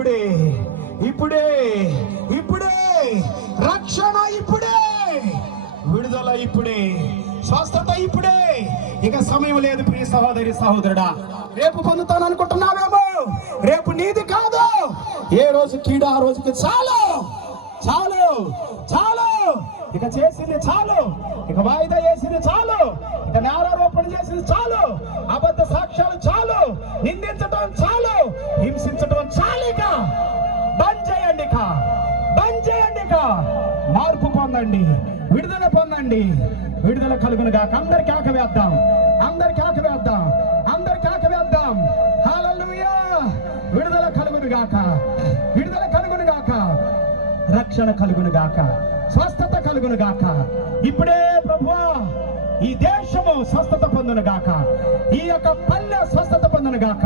ఇప్పుడే, ఇప్పుడే, ఇప్పుడే రక్షణ, ఇప్పుడే విడుదల, ఇప్పుడే స్వస్థత, ఇప్పుడే. ఇక సమయం లేదు ప్రియ సహోదరి సహోదరుడా. రేపు పొందుతాను అనుకుంటున్నావేమో, రేపు నీది కాదు. ఏ రోజు కీడు ఆ రోజుకి చాలు, చాలు, చాలు. ఇక చేసింది చాలు, ఇక వాయిదా వేసింది చాలు, ఇక నేరారోపణ చేసింది చాలు, అబద్ధ సాక్ష్యాలు చాలు, నిందించడం చాలు, హింసించడం చాలు. ఇక బంద్ చేయండి, ఇక బంద్ చేయండి. ఇక మార్పు పొందండి, విడుదల పొందండి. విడుదల కలుగును గాక. అందరికి ఆకవేద్దాం, అందరికి ఆకవేద్దాం, అందరికి ఆకవేద్దాం. హల్లెలూయా. విడుదల కలుగును గాక, విడుదల కలుగును గాక, రక్షణ కలుగును గాక, స్వస్థత కలుగును గాక. ఇప్పుడే ప్రభువా ఈ దేశము స్వస్థత పొందును గాక, ఈ యొక్క పల్లె స్వస్థత పొందును గాక.